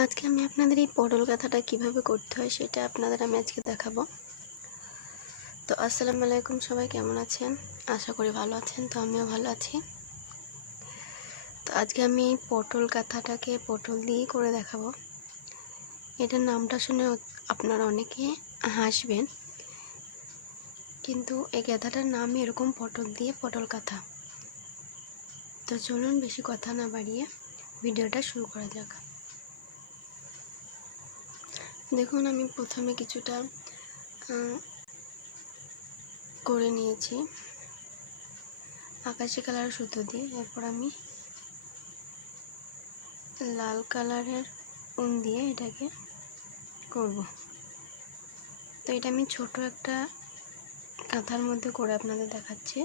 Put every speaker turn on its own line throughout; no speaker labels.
আজকে আমি আপনাদের এই পটল গাথাটা কীভাবে করতে হয় সেটা আপনাদের আমি আজকে দেখাবো। তো আসসালামু আলাইকুম, সবাই কেমন আছেন? আশা করি ভালো আছেন, তো আমিও ভালো আছি। তো আজকে আমি এই পটল গাথাটাকে পটল দিয়েই করে দেখাবো। এটার নামটা শুনে আপনারা অনেকে হাসবেন, কিন্তু এই গাথাটার নাম এরকম পটল দিয়ে পটল কাঁথা তো চলুন বেশি কথা না বাড়িয়ে ভিডিওটা শুরু করা যাক। দেখুন, আমি প্রথমে কিছুটা করে নিয়েছি। আকাশি কালার সুতো দিয়ে। এরপর আমি লাল কালারের উন দিয়ে এটাকে করব। তো এটা আমি ছোট একটা কাঁথার মধ্যে করে আপনাদের দেখাচ্ছি।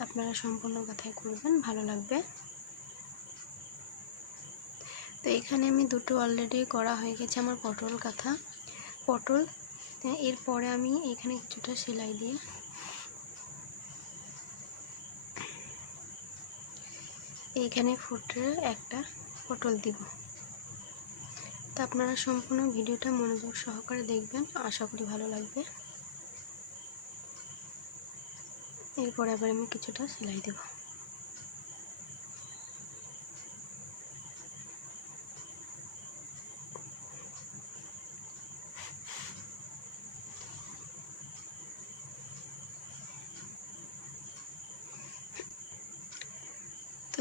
আপনারা সম্পূর্ণ কথাই করবেন, ভালো লাগবে। তো এখানে আমি দুটো অলরেডি করা হয়ে গেছে আমার পটল কাঁথা। পটল এরপরে আমি এখানে কিছুটা সেলাই দিয়ে এইখানে ফুটে একটা পটল দিব। তো আপনারা সম্পূর্ণ ভিডিওটা মনোযোগ সহকারে দেখবেন, আশা করি ভালো লাগবে। এরপরে আবার আমি কিছুটা সেলাই দেবো।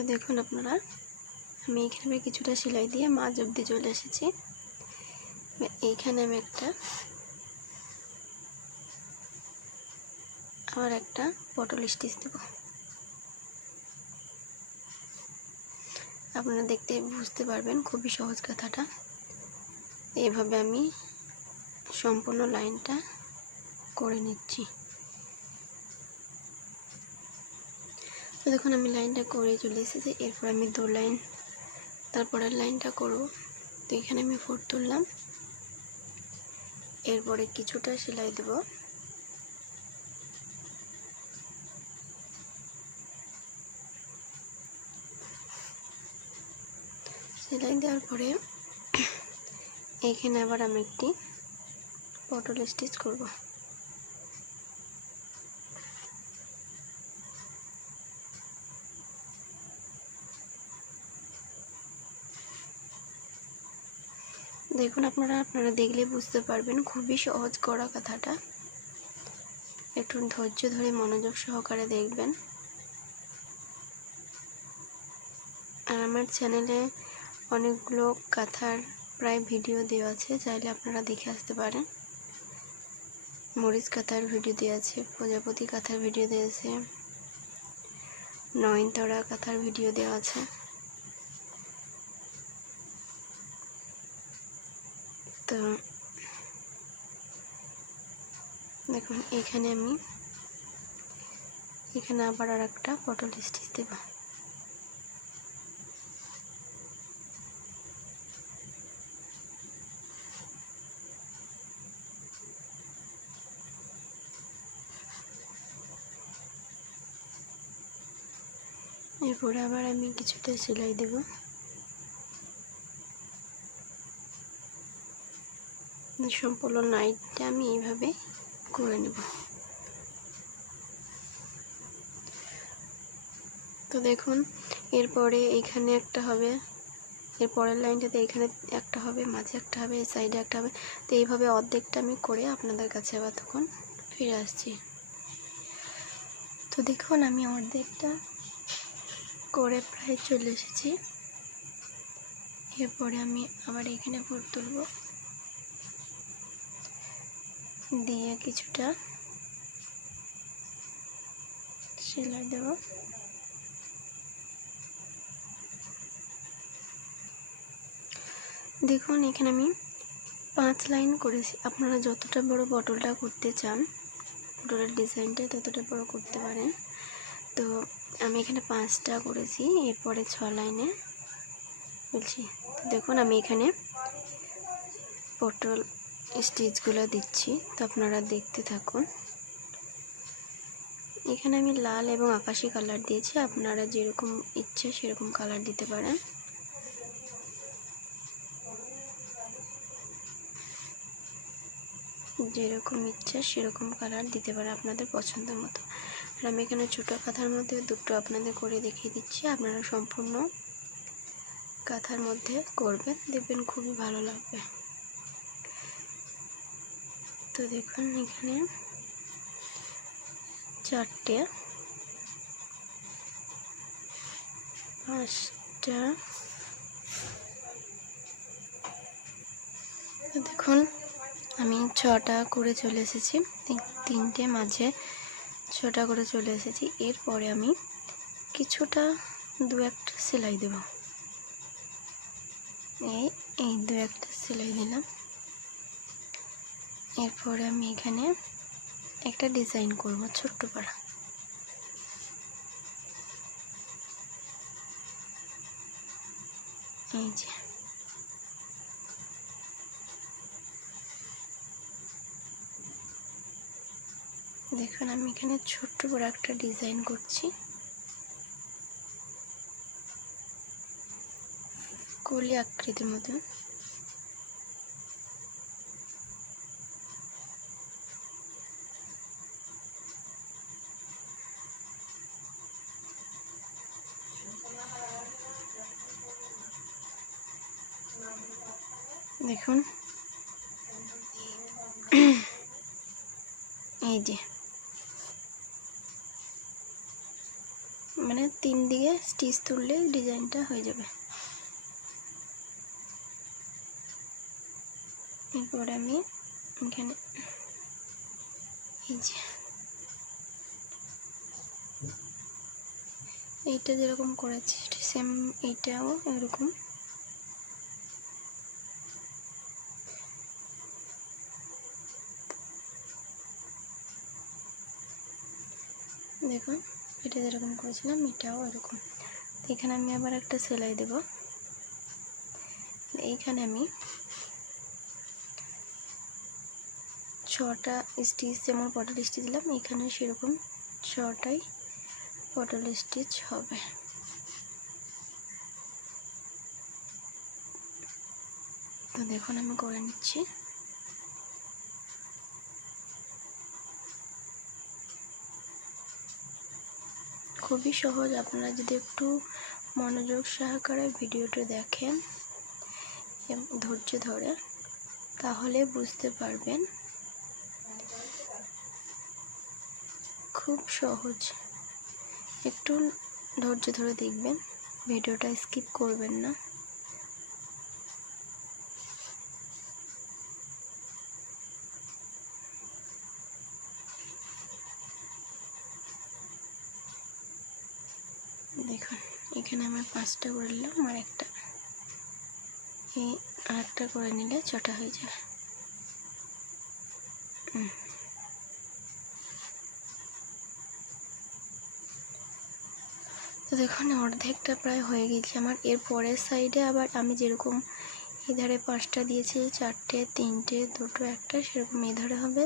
তো দেখুন আপনারা, আমি এখানে কিছুটা সেলাই দিয়ে মাছ অব্দি চলে এসেছি। এইখানে আমি একটা, আবার একটা পটল স্টিচ দেব। আপনারা দেখতে বুঝতে পারবেন খুবই সহজ কথাটা। এইভাবে আমি সম্পূর্ণ লাইনটা করে নিচ্ছি। তো দেখুন, আমি লাইনটা করে চলে এসেছি। এরপর আমি দু লাইন, তারপরের লাইনটা করব। তো এখানে আমি ফুট তুললাম। এরপরে কিছুটা সেলাই দেব। সেলাই দেওয়ার পরে এখানে আবার আমি একটি পটল স্টিচ করব। দেখুন আপনারা আপনারা দেখলে বুঝতে পারবেন খুবই সহজ করা কথাটা। একটু ধৈর্য ধরে মনোযোগ সহকারে দেখবেন। আর আমার চ্যানেলে অনেকগুলো কাঁথার প্রায় ভিডিও দেওয়া আছে, চাইলে আপনারা দেখে আসতে পারেন। মরিচ কাঁথার ভিডিও দেওয়া আছে, প্রজাপতি কাঁথার ভিডিও দেওয়া আছে, নয়নতরা কাঁথার ভিডিও দেওয়া আছে। তো দেখুন, এখানে আমি, এখানে আবার আর একটা পটল স্টিচ দেব। এরপরে আবার আমি কিছুটা সেলাই দেবো। সম্পূর্ণ নাইটটা আমি এইভাবে করে নেব। তো দেখুন, এরপরে এইখানে একটা হবে, এর পরের লাইনটাতে এখানে একটা হবে, মাঝে একটা হবে এই সাইডে একটা হবে। তো এইভাবে অর্ধেকটা আমি করে আপনাদের কাছে আবার তখন ফিরে আসছি। তো দেখুন, আমি অর্ধেকটা করে প্রায় চলে এসেছি। এরপরে আমি আবার এখানে ফুট তুলবো। দিয়ে কিছুটা সেলাই দেব। দেখুন, এখানে আমি পাঁচ লাইন করেছি। আপনারা যতটা বড় বটলটা করতে চান, পটলের ডিজাইনটা ততটা বড় করতে পারেন। তো আমি এখানে পাঁচটা করেছি, এরপরে ছ লাইনে বলছি। দেখুন, আমি এখানে পটল স্টিচগুলো দিচ্ছি, তো আপনারা দেখতে থাকুন। এখানে আমি লাল এবং আকাশি কালার দিয়েছি, আপনারা যেরকম ইচ্ছা সেরকম কালার দিতে পারেন। যেরকম ইচ্ছা সেরকম কালার দিতে পারে আপনাদের পছন্দ মতো। আর আমি এখানে ছোটো কাঁথার মধ্যে দুটো আপনাদের করে দেখিয়ে দিচ্ছি, আপনারা সম্পূর্ণ কাঁথার মধ্যে করবেন, দেখবেন খুবই ভালো লাগবে। তো দেখুন এখানে চারটে, পাঁচটা দেখুন আমি ছটা করে চলে এসেছি তিনটে মাঝে ছটা করে চলে এসেছি, এরপরে আমি কিছুটা দু একটা সেলাই দেব। এই এই দু একটা সেলাই দিলাম এরপরে আমি এখানে একটা ডিজাইন করব ছোট্ট পাড়া। এই যে। দেখুন, আমি এখানে ছোট্ট বড় একটা ডিজাইন করছি। কলি আকৃতির মতন। দেখুন। এই যে। মানে তিন দিকে স্টিচ তুললে ডিজাইনটা হয়ে যাবে। এরপর আমি এখানে এই যে। এইটা যেরকম করেছি, সেম এইটাও এরকম। দেখুন, এটা যেরকম করেছিলাম, এটাও এরকম। এখানে আমি আবার একটা সেলাই দেব। এইখানে আমি ছটা স্টিচ যেমন পটল স্টিচ দিলাম, এখানে সেরকম ছটাই পটল স্টিচ হবে। তো দেখুন, আমি করে নিচ্ছি। খুবই সহজ। আপনারা যদি একটু মনোযোগ সহকারে ভিডিওটা দেখেন ধৈর্য ধরে, তাহলে বুঝতে পারবেন খুব সহজ। একটু ধৈর্য ধরে দেখবেন, ভিডিওটা স্কিপ করবেন না। দেখুন, এখানে আমার পাঁচটা করে নিলাম, আর একটা। এই আরেকটা করে নিলে ছটা হয়ে যাবে। তো দেখুন, অর্ধেকটা প্রায় হয়ে গেছে আমার। এর পরের সাইডে আবার আমি যেরকম এধারে পাঁচটা দিয়েছি, চারটে, তিনটে, দুটো, একটা, সেরকম এধারে হবে।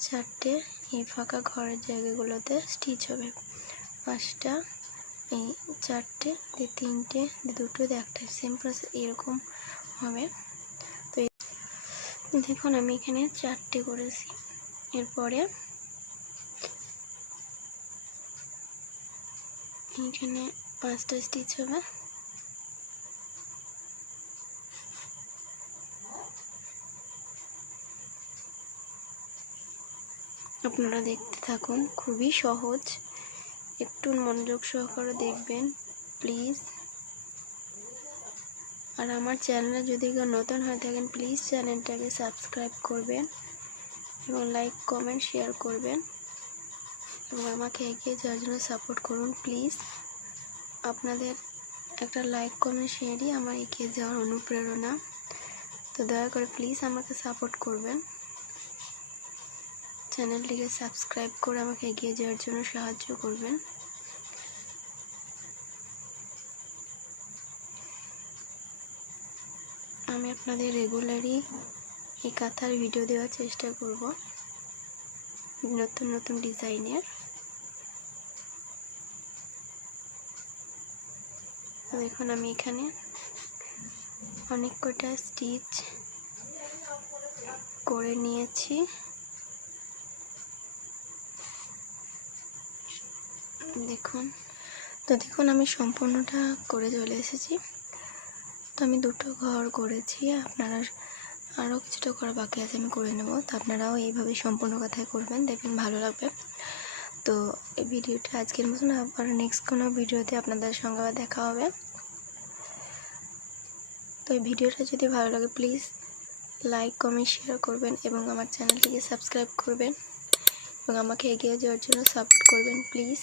চারটে এই ফাঁকা ঘরের জায়গাগুলোতে স্টিচ হবে। পাঁচটা এই চারটে, দিয়ে তিনটে, দিয়ে দুটো, দিয়ে একটা। সেম প্রসেস এরকম হবে। তো দেখুন, আমি এখানে চারটে করেছি। এরপরে এখানে পাঁচটা স্টিচ হবে। আপনারা দেখতে থাকুন, খুবই সহজ। একটু মনোযোগ সহকারে দেখবেন প্লিজ আর আমার চ্যানেলে যদি কেউ নতুন হয়ে থাকেন প্লিজ চ্যানেলটাকে সাবস্ক্রাইব করবেন এবং লাইক কমেন্ট শেয়ার করবেন। এবং আমাকে এগিয়ে যাওয়ার জন্য সাপোর্ট করুন প্লিজ আপনাদের একটা লাইক কমেন্ট শেয়ারই আমার এগিয়ে যাওয়ার অনুপ্রেরণা। তো দয়া করে প্লিজ আমাকে সাপোর্ট করবেন। চ্যানেলটিকে সাবস্ক্রাইব করে আমাকে এগিয়ে যাওয়ার জন্য সাহায্য করবেন। আমি আপনাদের রেগুলারই এই কাঁথার ভিডিও দেওয়ার চেষ্টা করব নতুন নতুন ডিজাইনের। দেখুন আমি এখানে অনেক কটা স্টিচ করে নিয়েছি। দেখুন। তো দেখুন, আমি সম্পূর্ণটা করে চলে এসেছি। তো আমি দুটো ঘর করেছি, আপনারা আরও কিছুটা করা বাকি আছে, আমি করে নেব। তো আপনারাও এইভাবে সম্পূর্ণ কথায় করবেন, দেখবেন ভালো লাগবে। তো এই ভিডিওটা আজকের মতন, আবার নেক্সট কোনো ভিডিওতে আপনাদের সঙ্গে আবার দেখা হবে। তো এই ভিডিওটা যদি ভালো লাগে প্লিজ লাইক কমেন্ট শেয়ার করবেন এবং আমার চ্যানেলটিকে সাবস্ক্রাইব করবেন। এবং আমাকে এগিয়ে যাওয়ার জন্য সাপোর্ট করবেন প্লিজ